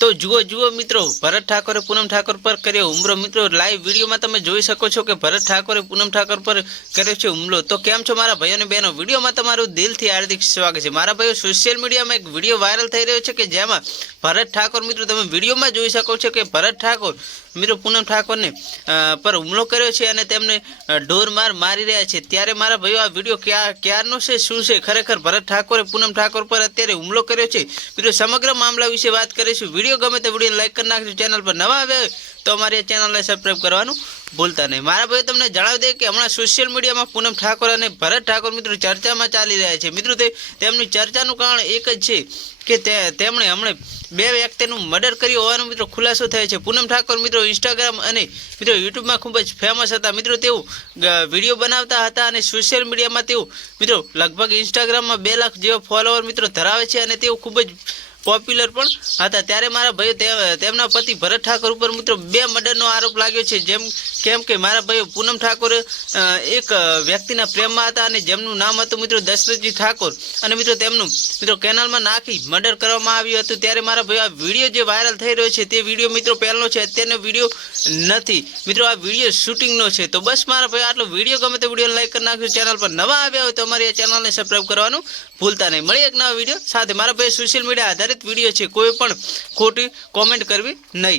तो जुओ जुओ मित्रों, भरत ठाकुरे पूनम ठाकुर पर कर्यो हुमलो। मित्रों लाइव वीडियो में तमे जोई शको छो कि भरत ठाकुरे पूनम ठाकुर पर कर्यो छे हुमलो। तो केम छो मारा भाईओ ने बहनों, वीडियो में तमारुं दिलथी हार्दिक स्वागत है। मारा भाईओ, सोशल मीडिया में एक वीडियो वायरल थई रह्यो छे कि जेमां भरत ठाकुर, मित्रों तमे वीडियो में जोई शको छो कि भरत ठाकुर मित्रों पूनम ठाकुर ने पर हुमलो कर्यो छे अने तेमने ढोर मार मारी रह्या छे। त्यारे मारा भाईओ, आ वीडियो क्यारनो छे, शुं छे, खरेखर भरत ठाकुरे पूनम ठाकुर पर अत्यारे हुमलो कर्यो छे? मित्रों समग्र मामला विषे वात करीशुं। वीडियो गमे तो वीडियो लाइक कर नाखजो। चैनल पर नवा आव्या तो अमारी चैनल ने सब्सक्राइब करवानुं भूलता नहीं। मारा भाई तमने जणावी दे कि हमणां सोशल मीडिया में पूनम ठाकुर अने भरत ठाकुर मित्रों चर्चा में चाली रह्या छे। मित्रों तेमनी चर्चानुं कारण एक ज छे कि तेमणे हमणे बे व्यक्तिनुं मर्डर कर्युं होવાનો मित्रों खुलासो थयो छे। पूनम ठाकुर मित्रों इंस्टाग्राम अने मित्रों यूट्यूब में खूब ज फेमस हता। मित्रों तेओ विडियो बनावता हता अने सोशल मीडिया में तेओ मित्रों लगभग इंस्टाग्राम में 2 लाख जेवा फॉलोअर मित्रों धरावे छे अने तेओ खूब ज पॉप्युलर पण हता। त्यारे मारा भाई तेमना पति भरत ठाकुर पर मित्रों 2 मर्डरनो आरोप लाग्यो छे। जेम केम के मारा भाई पूनम ठाकुर एक व्यक्तिना प्रेममां हता अने जेमनुं नाम हतुं मित्रों दशरथजी ठाकुर अने मित्रों तेमनुं मित्रों केनालमां नाखी मर्डर करवामां आव्युं हतुं। त्यारे मारा भाई आ विडियो जे वायरल थई रह्यो छे ते विडियो मित्रों पहेलनो छे, अत्यारनो विडियो नथी। मित्रों आ विडियो शूटिंगनो छे। तो बस मारा भाई आटलो विडियो गमे तो विडियो लाइक कर नाखजो। चैनल पर नवा आव्या होय तो अमारी चैनल ने सब्सक्राइब करवानुं भूलता नहीं। मळीए एक नवा विडियो साथे। मारा भाई सोशल मीडिया आधारित विडियो छे, कोई पण खोटी कॉमेंट करवी नहीं।